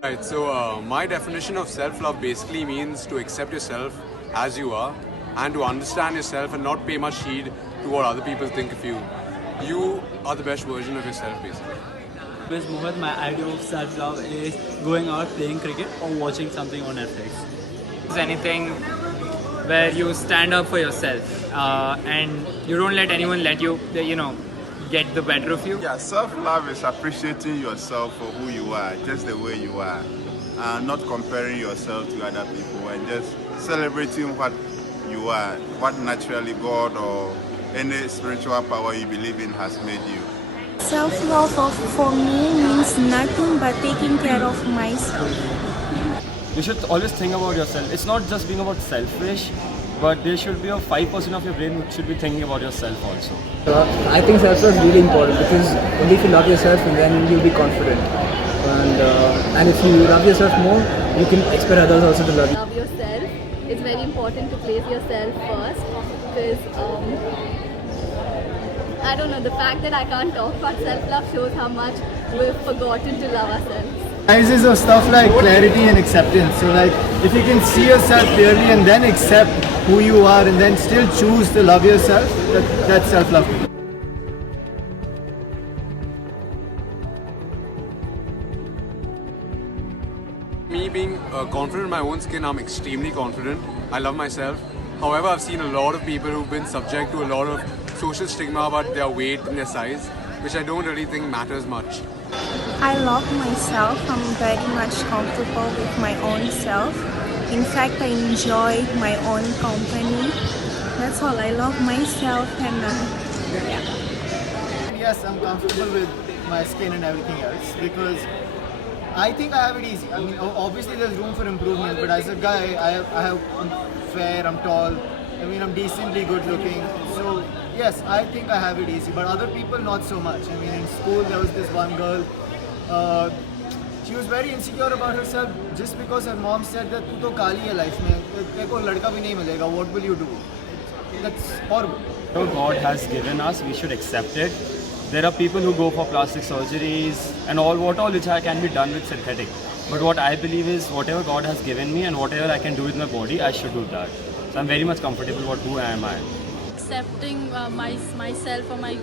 Right, so my definition of self-love basically means to accept yourself as you are and to understand yourself and not pay much heed to what other people think of you. You are the best version of yourself, basically. With Mohit, my idea of self-love is going out playing cricket or watching something on Netflix. Is anything where you stand up for yourself and you don't let anyone let you, get the better of you. Yeah, self-love is appreciating yourself for who you are, just the way you are, not comparing yourself to other people, and just celebrating what you are, what naturally God or any spiritual power you believe in has made you. Self-love for me means nothing but taking care of myself. You should always think about yourself. It's not just being about selfish, but there should be a 5% of your brain which should be thinking about yourself also. I think self-love is really important because only if you love yourself and then you'll be confident. And if you love yourself more, you can expect others also to love you. Love yourself. It's very important to place yourself first because I don't know, the fact that I can't talk about self-love shows how much we've forgotten to love ourselves. Rises of stuff like clarity and acceptance. So like if you can see yourself clearly and then accept who you are and then still choose to love yourself, that's self-love. Me being confident in my own skin, I'm extremely confident. I love myself. However, I've seen a lot of people who've been subject to a lot of social stigma about their weight and their size, which I don't really think matters much. I love myself. I'm very much comfortable with my own self. In fact, I enjoy my own company. That's all. I love myself and Yes, I'm comfortable with my skin and everything else because I think I have it easy. I mean, obviously there's room for improvement, but as a guy, I'm fair, I'm tall. I mean, I'm decently good looking. So yes, I think I have it easy, but other people not so much. I mean, in school there was this one girl. She was very insecure about herself just because her mom said that "Tu to kali hai life mein, teko ladka bhi nahi milega. What will you do?" That's horrible. Whatever God has given us, we should accept it. There are people who go for plastic surgeries and all which can be done with synthetic. But what I believe is whatever God has given me and whatever I can do with my body, I should do that. So I'm very much comfortable with who am I. Accepting myself or my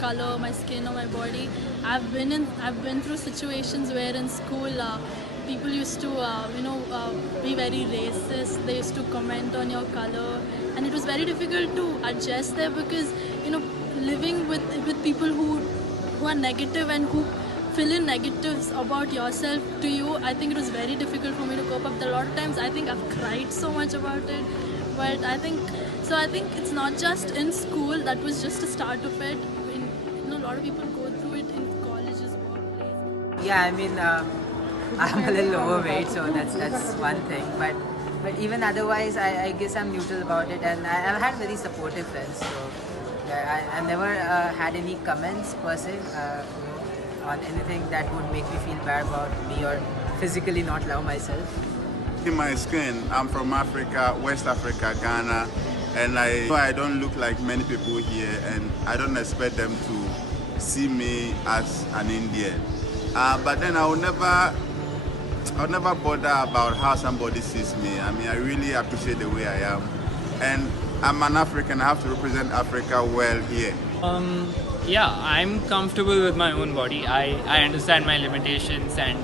color, my skin or my body. I've been through situations where in school people used to be very racist. They used to comment on your color, and it was very difficult to adjust there because living with people who are negative and who fill in negatives about yourself to you, I think it was very difficult for me to cope up. A lot of times I think I've cried so much about it, but I think it's not just in school. That was just the start of it. A lot of people go through it in colleges, workplace. Yeah, I mean, I'm a little overweight, so that's one thing. But even otherwise, I guess I'm neutral about it, and I've had very supportive friends. So yeah, I've never had any comments per se on anything that would make me feel bad about me or physically not love myself. In my skin, I'm from Africa, West Africa, Ghana, and I don't look like many people here, and I don't expect them to see me as an Indian. But then I'll never bother about how somebody sees me. I mean, I really appreciate the way I am, and I'm an African. I have to represent Africa well here. Yeah, I'm comfortable with my own body. I understand my limitations and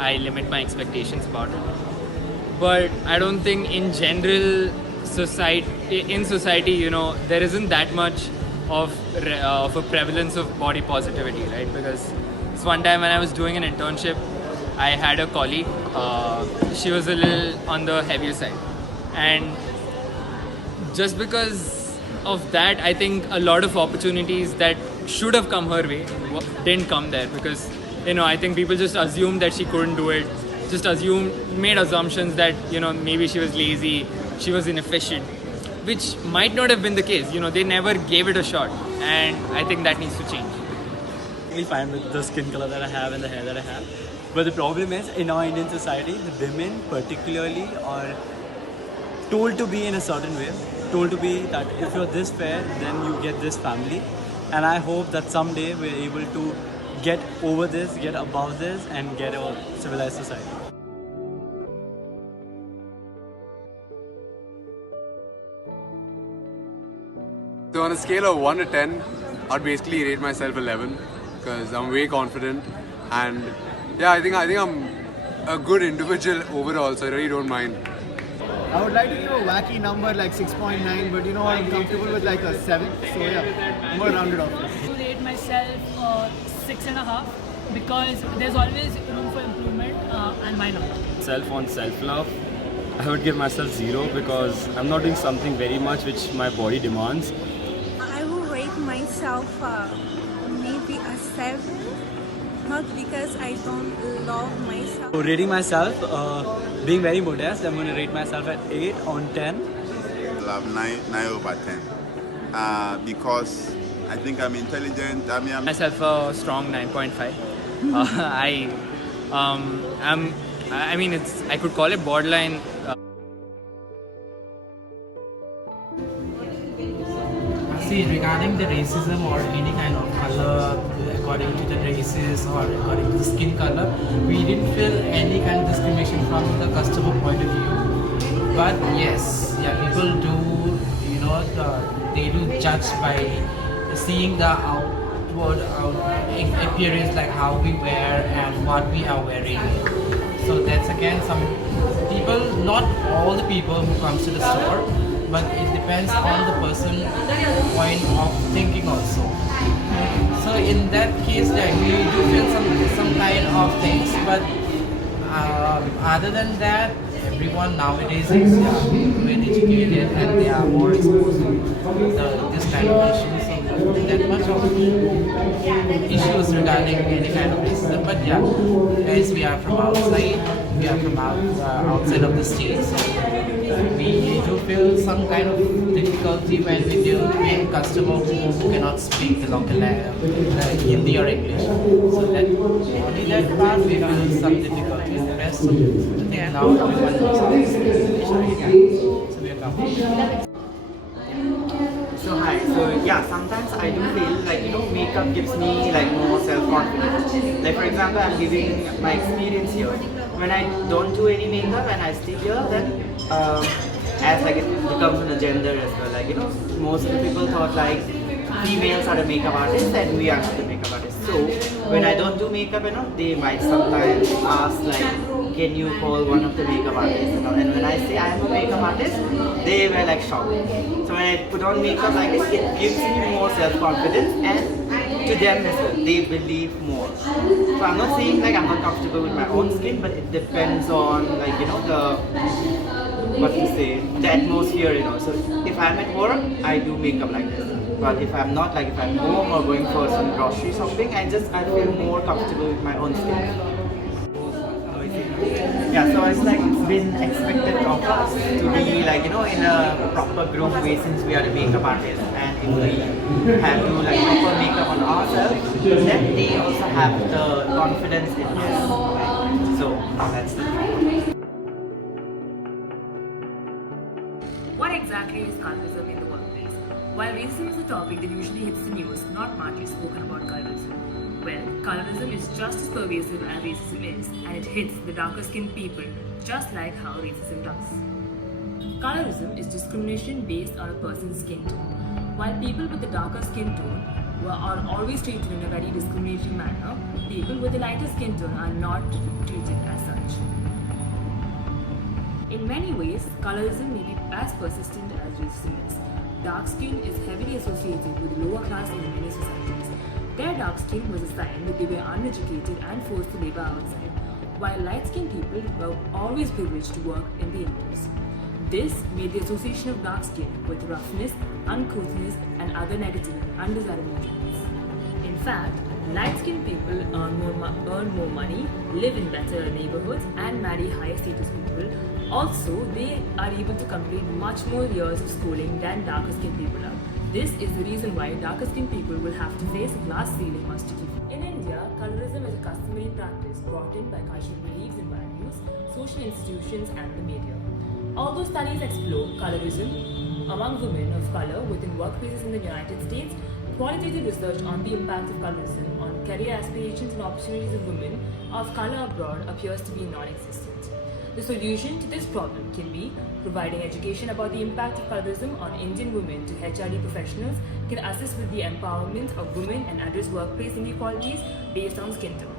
I limit my expectations about it. But I don't think in general society, there isn't that much of a prevalence of body positivity, right? Because this one time when I was doing an internship, I had a colleague. She was a little on the heavier side, and just because of that, I think a lot of opportunities that should have come her way didn't come there because I think people just assumed that she couldn't do it. Made assumptions that maybe she was lazy, she was inefficient, which might not have been the case. They never gave it a shot, and I think that needs to change. I'm really fine with the skin color that I have and the hair that I have. But the problem is, in our Indian society, the women particularly are told to be in a certain way, told to be that if you're this fair, then you get this family. And I hope that someday we're able to get over this, get above this, and get a civilized society. So on a scale of 1 to 10, I'd basically rate myself 11 because I'm way confident, and yeah, I think I'm a good individual overall, so I really don't mind. I would like to give a wacky number like 6.9, but you know what, I'm comfortable with like a 7, so yeah, more rounded off. To rate myself 6.5 because there's always room for improvement, and why not? On self-love, I would give myself 0 because I'm not doing something very much which my body demands. I will rate myself maybe a 7, not because I don't love myself. So rating myself, being very modest, I'm going to rate myself at 8 on 10. I love 9 over 10 because I think I'm intelligent. I'm Myself a strong 9.5. I mean, I could call it borderline. See, regarding the racism or any kind of color, according to the races or according to the skin color, we didn't feel any kind of discrimination from the customer point of view. But yes, yeah, people do, you know, they do judge by seeing the outward appearance, like how we wear and what we are wearing. So that's again some people, not all the people who comes to the store, but it depends on the person's point of thinking also. So in that case, like, we do feel some kind of things, but other than that, everyone nowadays is well educated and they are more exposed to this kind of issues. So that much of issues regarding any kind of racism. But yeah, as we are from outside, we are from outside of the state, so we do feel some kind of difficulty when we deal with customers who cannot speak the local language, Hindi or English. So that only that part we feel some difficulty. The rest of now everyone knows English, so we are comfortable. So hi, so yeah, sometimes I do feel like, you know, makeup gives me like more self-confidence. Like for example, I'm giving my experience here. When I don't do any makeup and I stay here, then as like it becomes an agenda as well. Like, you know, most of the people thought like females are the makeup artists and we are not the makeup artists. So when I don't do makeup, you know, they might sometimes ask like, can you call one of the makeup artists? You know? And when I say I am a makeup artist, they were like shocked. So when I put on makeup like this, it gives me more self-confidence, and to them as well, they believe more. So I'm not saying like I'm not comfortable with my own skin, but it depends on like, you know, the atmosphere, you know. So if I'm at work, I do makeup like this. But if I'm not, like if I'm home or going for some grocery shopping, I feel more comfortable with my own skin. Yeah, so it's like it's been expected of us to be like, you know, in a proper groomed way since we are the makeup artists, and if we have to like proper makeup on ourselves, then they also have the confidence in us. So that's the thing. What exactly is colorism in the workplace? While racism is a topic that usually hits the news, not much is spoken about colorism. Well, colorism is just as pervasive as racism is, and it hits the darker skinned people just like how racism does. Colorism is discrimination based on a person's skin tone. While people with the darker skin tone are always treated in a very discriminatory manner, people with a lighter skin tone are not treated as such. In many ways, colorism may be as persistent as racism is. Dark skin is heavily associated with the lower class in many societies. Their dark skin was a sign that they were uneducated and forced to labor outside, while light-skinned people were always privileged to work in the indoors. This made the association of dark skin with roughness, uncouthness, and other negative and undesirable traits. In fact, light-skinned people earn more money, live in better neighborhoods, and marry higher status people. Also, they are able to complete much more years of schooling than darker-skinned people are. This is the reason why darker-skinned people will have to face a glass ceiling must to keep. In India, colorism is a customary practice brought in by cultural beliefs and values, social institutions, and the media. Although studies explore colorism among women of color within workplaces in the United States, qualitative research on the impact of colorism on career aspirations and opportunities of women of color abroad appears to be non-existent. The solution to this problem can be providing education about the impact of colorism on Indian women to HRD professionals can assist with the empowerment of women and address workplace inequalities based on skin tone.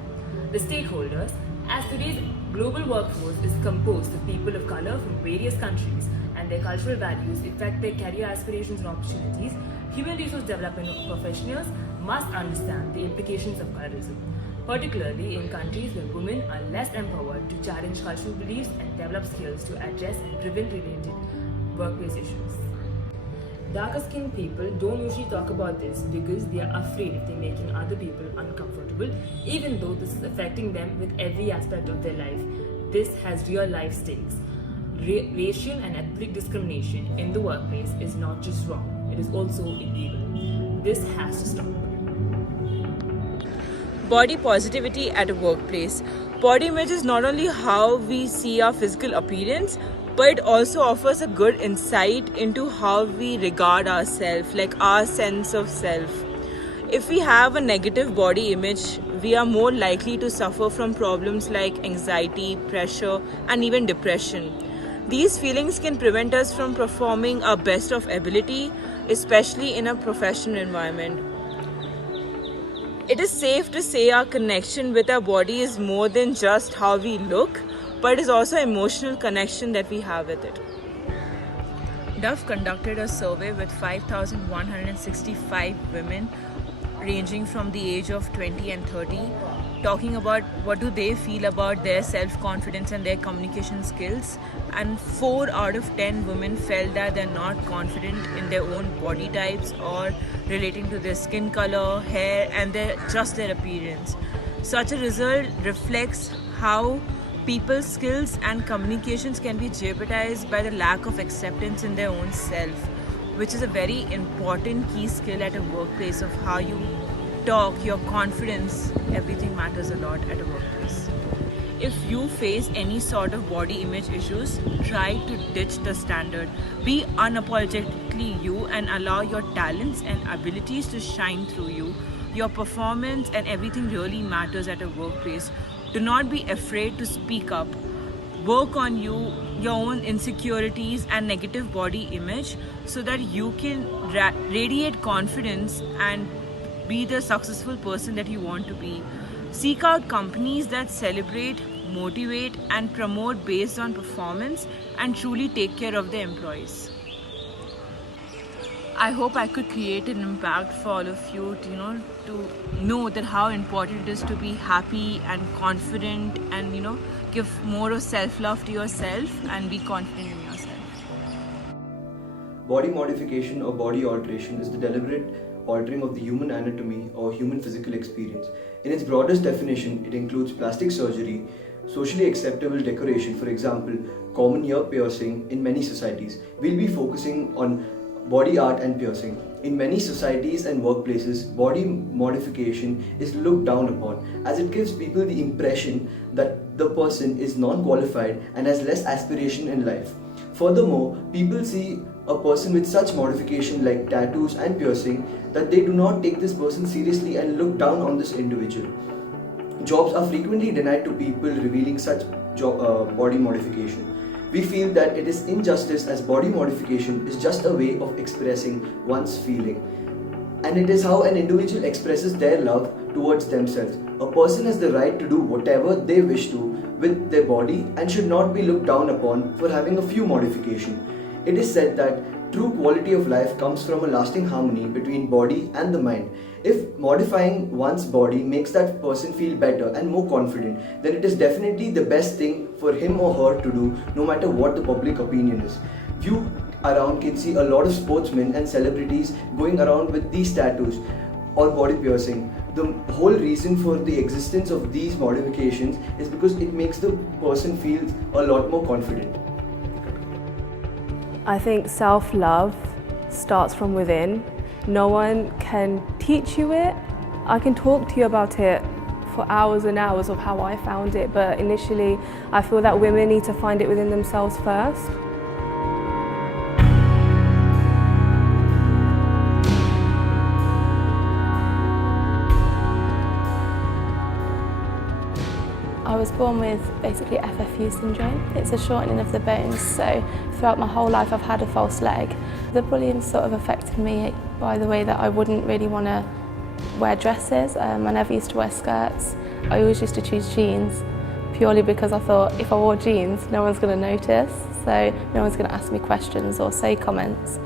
The stakeholders, as today's global workforce is composed of people of color from various countries and their cultural values affect their career aspirations and opportunities, human resource development professionals must understand the implications of colorism, particularly in countries where women are less empowered to challenge cultural beliefs and develop skills to address and prevent related workplace issues. Darker skinned people don't usually talk about this because they are afraid of making other people uncomfortable, even though this is affecting them with every aspect of their life. This has real life stakes. Racial and ethnic discrimination in the workplace is not just wrong, it is also illegal. This has to stop. Body positivity at a workplace. Body image is not only how we see our physical appearance, but it also offers a good insight into how we regard ourselves, like our sense of self. If we have a negative body image, we are more likely to suffer from problems like anxiety, pressure, and even depression. These feelings can prevent us from performing our best of ability, especially in a professional environment. It is safe to say our connection with our body is more than just how we look, but it is also an emotional connection that we have with it. Dove conducted a survey with 5,165 women ranging from the age of 20 and 30, talking about what do they feel about their self-confidence and their communication skills. And 4 out of 10 women felt that they're not confident in their own body types or relating to their skin color, hair, and just their appearance. Such a result reflects how people's skills and communications can be jeopardized by the lack of acceptance in their own self, which is a very important key skill at a workplace of how you talk, your confidence, everything matters a lot at a workplace. If you face any sort of body image issues, try to ditch the standard. Be unapologetically you and allow your talents and abilities to shine through you. Your performance and everything really matters at a workplace. Do not be afraid to speak up. Work on you, your own insecurities and negative body image so that you can radiate confidence and be the successful person that you want to be. Seek out companies that celebrate, motivate, and promote based on performance and truly take care of their employees. I hope I could create an impact for all of you to know that how important it is to be happy and confident and give more of self-love to yourself and be confident in yourself. Body modification or body alteration is the deliberate altering of the human anatomy or human physical experience. In its broadest definition, it includes plastic surgery, socially acceptable decoration, for example, common ear piercing in many societies. We'll be focusing on body art and piercing. In many societies and workplaces, body modification is looked down upon as it gives people the impression that the person is non-qualified and has less aspiration in life. Furthermore, people see a person with such modification like tattoos and piercing that they do not take this person seriously and look down on this individual. Jobs are frequently denied to people revealing such body modification. We feel that it is injustice as body modification is just a way of expressing one's feeling. And it is how an individual expresses their love towards themselves. A person has the right to do whatever they wish to with their body and should not be looked down upon for having a few modifications. It is said that true quality of life comes from a lasting harmony between body and the mind. If modifying one's body makes that person feel better and more confident, then it is definitely the best thing for him or her to do, no matter what the public opinion is. You around can see a lot of sportsmen and celebrities going around with these tattoos or body piercing. The whole reason for the existence of these modifications is because it makes the person feel a lot more confident. I think self-love starts from within. No one can teach you it. I can talk to you about it for hours and hours of how I found it, but initially I feel that women need to find it within themselves first. I was born with basically FFU syndrome. It's a shortening of the bones, so throughout my whole life I've had a false leg. The bullying sort of affected me by the way that I wouldn't really want to wear dresses. I never used to wear skirts. I always used to choose jeans purely because I thought if I wore jeans no one's going to notice, so no one's going to ask me questions or say comments.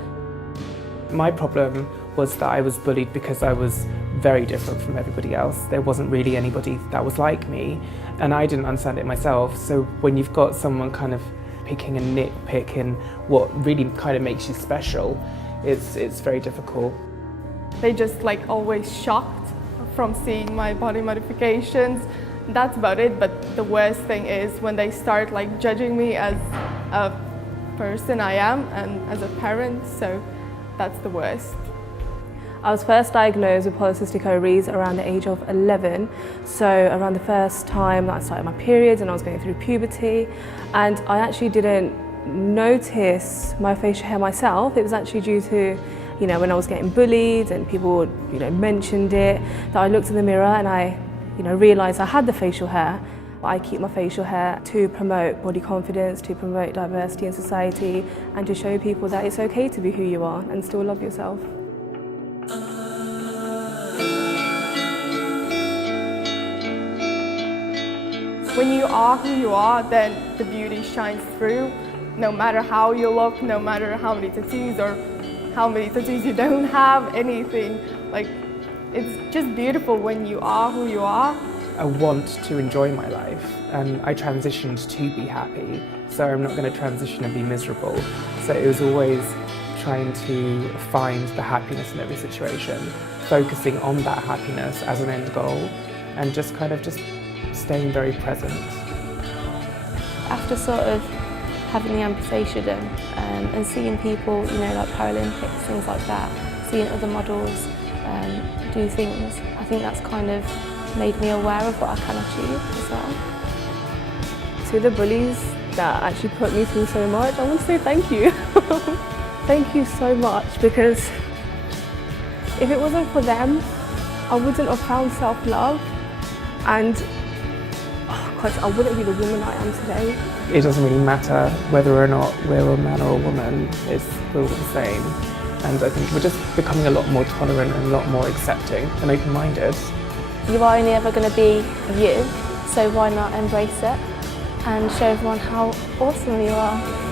My problem was that I was bullied because I was very different from everybody else. There wasn't really anybody that was like me, and I didn't understand it myself. So when you've got someone kind of picking a nitpick in what really kind of makes you special, it's very difficult. They just like always shocked from seeing my body modifications. That's about it, but the worst thing is when they start like judging me as a person I am and as a parent, so that's the worst. I was first diagnosed with polycystic ovaries around the age of 11, so around the first time that I started my periods and I was going through puberty, and I actually didn't notice my facial hair myself. It was actually due to, you know, when I was getting bullied and people, you know, mentioned it, that I looked in the mirror and I, you know, realised I had the facial hair. I keep my facial hair to promote body confidence, to promote diversity in society, and to show people that it's okay to be who you are and still love yourself. When you are who you are, then the beauty shines through. No matter how you look, no matter how many tattoos or how many tattoos you don't have, anything. Like, it's just beautiful when you are who you are. I want to enjoy my life, and I transitioned to be happy, so I'm not going to transition and be miserable. So it was always trying to find the happiness in every situation, focusing on that happiness as an end goal, and just staying very present. After sort of having the amputation done and seeing people, you know, like Paralympics, things like that, seeing other models do things, I think that's kind of made me aware of what I can achieve as well. To the bullies that actually put me through so much, I want to say thank you. Thank you so much, because if it wasn't for them, I wouldn't have found self-love, and I wouldn't be the woman I am today. It doesn't really matter whether or not we're a man or a woman, we're all the same. And I think we're just becoming a lot more tolerant and a lot more accepting and open-minded. You are only ever going to be you, so why not embrace it and show everyone how awesome you are.